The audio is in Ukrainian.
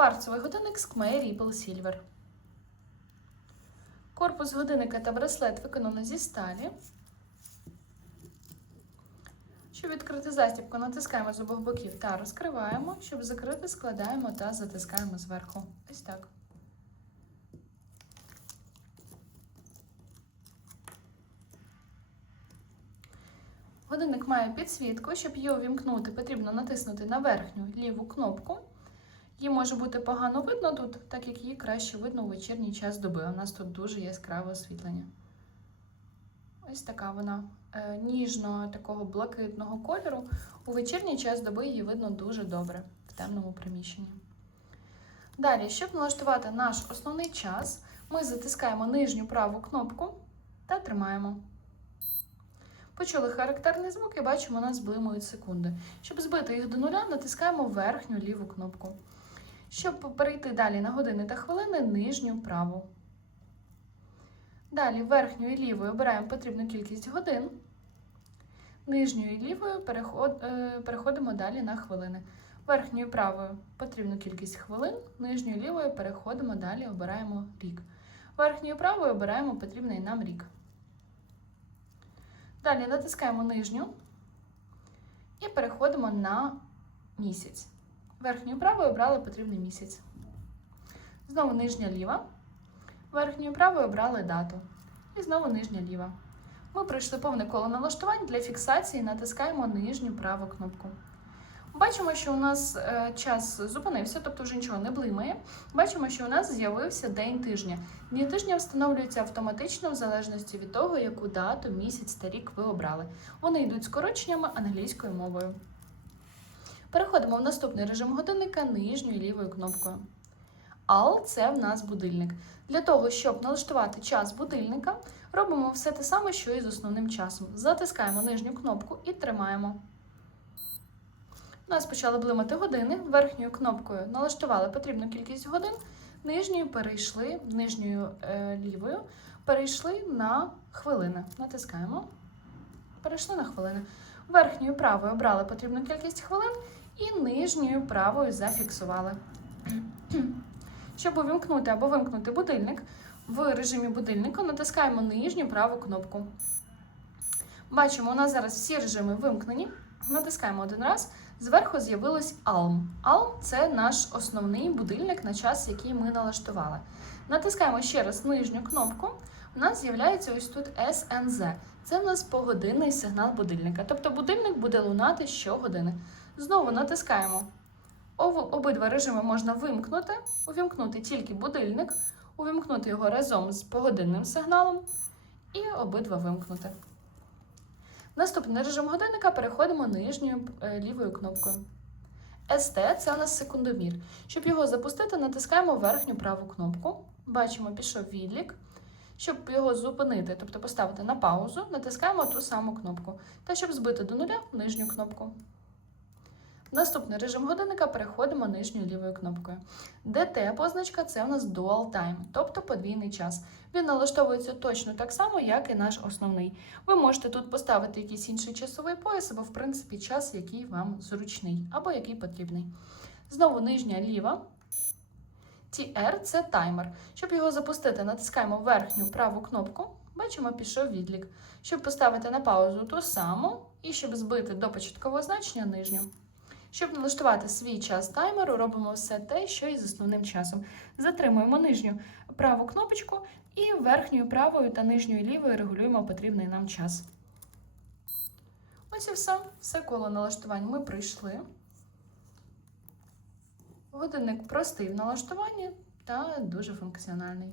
Кварцевий годинник з Kmei Ripple Silver. Корпус годинника та браслет виконано зі сталі. Щоб відкрити застібку, натискаємо з обох боків та розкриваємо. Щоб закрити, складаємо та затискаємо зверху. Ось так. Годинник має підсвітку. Щоб її увімкнути, потрібно натиснути на верхню ліву кнопку. Її може бути погано видно тут, так як її краще видно у вечірній час доби. У нас тут дуже яскраве освітлення. Ось така вона е, ніжного, такого блакитного кольору. У вечірній час доби її видно дуже добре в темному приміщенні. Далі, щоб налаштувати наш основний час, ми затискаємо нижню праву кнопку та тримаємо. Почули характерний звук і бачимо, у нас блимають секунди. Щоб збити їх до нуля, натискаємо верхню ліву кнопку. Щоб перейти далі на години та хвилини, нижню праву. Далі верхньою і лівою обираємо потрібну кількість годин. Нижньою і лівою е, переходимо далі на хвилини. Верхньою правою потрібну кількість хвилин, нижньою лівою переходимо далі, обираємо рік. Верхньою правою обираємо потрібний нам рік. Далі натискаємо нижню і переходимо на місяць. Верхньою правою обрали потрібний місяць. Знову нижня ліва. Верхньою правою обрали дату. І знову нижня ліва. Ми пройшли повне коло налаштувань. Для фіксації натискаємо нижню праву кнопку. Бачимо, що у нас е, час зупинився, тобто вже нічого не блимає. Бачимо, що у нас з'явився день тижня. Дні тижня встановлюються автоматично в залежності від того, яку дату, місяць та рік ви обрали. Вони йдуть скороченнями англійською мовою. Переходимо в наступний режим годинника нижньою лівою кнопкою. AL – це в нас будильник. Для того, щоб налаштувати час будильника, робимо все те саме, що і з основним часом. Затискаємо нижню кнопку і тримаємо. У нас почали блимати години. Верхньою кнопкою налаштували потрібну кількість годин, нижньою перейшли, нижньою е, лівою перейшли на хвилини. Натискаємо. Перейшли на хвилини. Верхньою правою обрали потрібну кількість хвилин і нижньою правою зафіксували. Щоб увімкнути або вимкнути будильник, в режимі будильника натискаємо нижню праву кнопку. Бачимо, у нас зараз всі режими вимкнені. Натискаємо один раз. Зверху з'явилось ALM. ALM – це наш основний будильник на час, який ми налаштували. Натискаємо ще раз нижню кнопку. У нас з'являється ось тут SNZ. Це в нас погодинний сигнал будильника. Тобто будильник буде лунати щогодини. Знову натискаємо. Обидва режими можна вимкнути, увімкнути тільки будильник, увімкнути його разом з погодинним сигналом і обидва вимкнути. Наступний режим годинника переходимо нижньою е, лівою кнопкою. ST – це у нас секундомір. Щоб його запустити, натискаємо верхню праву кнопку. Бачимо, пішов відлік. Щоб його зупинити, тобто поставити на паузу, натискаємо ту саму кнопку. Та щоб збити до нуля нижню кнопку. Наступний режим годинника переходимо нижньою лівою кнопкою. DT позначка це у нас Dual Time, тобто подвійний час. Він налаштовується точно так само, як і наш основний. Ви можете тут поставити якийсь інший часовий пояс, або, в принципі, час, який вам зручний, або який потрібний. Знову нижня ліва. TR це таймер. Щоб його запустити, натискаємо верхню праву кнопку. Бачимо, пішов відлік. Щоб поставити на паузу ту саму, і щоб збити до початкового значення нижню. Щоб налаштувати свій час таймеру, робимо все те, що і з основним часом. Затримуємо нижню праву кнопочку і верхньою правою та нижньою лівою регулюємо потрібний нам час. Ось і все. Все коло налаштувань ми пройшли. Годинник простий в налаштуванні та дуже функціональний.